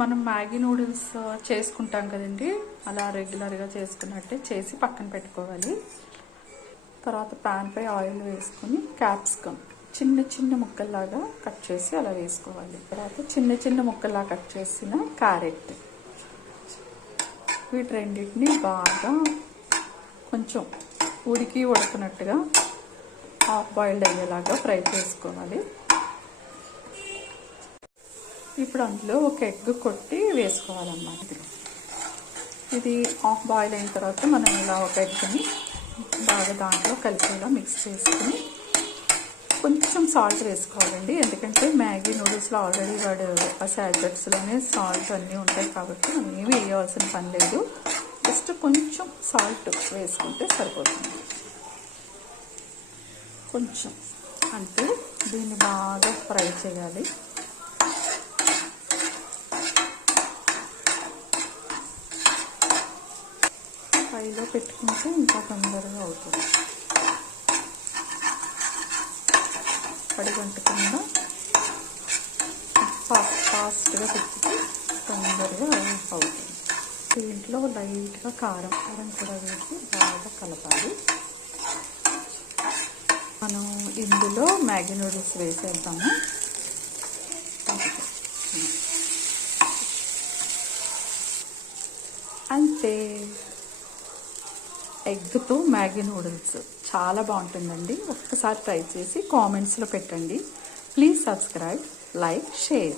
మనం Maggi noodles చేసుకుంటాం కదండి, అలా రెగ్యులర్గా చేసుకున్నట్టే చేసి పక్కన పెట్టుకోవాలి. తర్వాత ప్యాన్పై ఆయిల్ వేసుకొని క్యాప్సికమ్ చిన్న చిన్న ముక్కల్లాగా కట్ చేసి అలా వేసుకోవాలి. తర్వాత చిన్న చిన్న ముక్కల్లా కట్ చేసిన క్యారెట్, వీటి రెండింటిని బాగా కొంచెం ఉడుకునట్టుగా హాఫ్ బాయిల్డ్ అయ్యేలాగా ఫ్రై చేసుకోవాలి. ఇప్పుడు అందులో ఒక ఎగ్ కొట్టి వేసుకోవాలన్నమాట. ఇది హాఫ్ బాయిల్ అయిన తర్వాత మనం ఇలా ఒక ఎగ్ని బాగా దాంట్లో కలిపేలా మిక్స్ చేసుకుని కొంచెం సాల్ట్ వేసుకోవాలండి. ఎందుకంటే మ్యాగీ నూడిల్స్లో ఆల్రెడీ ఆ శాజెట్స్లోనే సాల్ట్ అన్నీ ఉంటాయి కాబట్టి మనం ఏమీ వేయవలసిన పని లేదు. జస్ట్ కొంచెం సాల్ట్ వేసుకుంటే సరిపోతుంది. కొంచెం అంటే దీన్ని బాగా ఫ్రై చేయాలి. ఫ్రైలో పెట్టుకుంటే ఇంకా తొందరగా అవుతుంది. అడుగంటకుండా ఫాస్ట్గా పెట్టుకుంటే తొందరగా అవుతుంది. దీంట్లో లైట్గా కారం కూడా వేసి బాగా కలపాలి. మనం ఇందులో మ్యాగీ నూడిల్స్ వేసేద్దాము. అంతే, ఎగ్తో మ్యాగీ నూడిల్స్ చాలా బాగుంటుందండి. ఒక్కసారి ట్రై చేసి కామెంట్స్లో పెట్టండి. Please subscribe, like, share.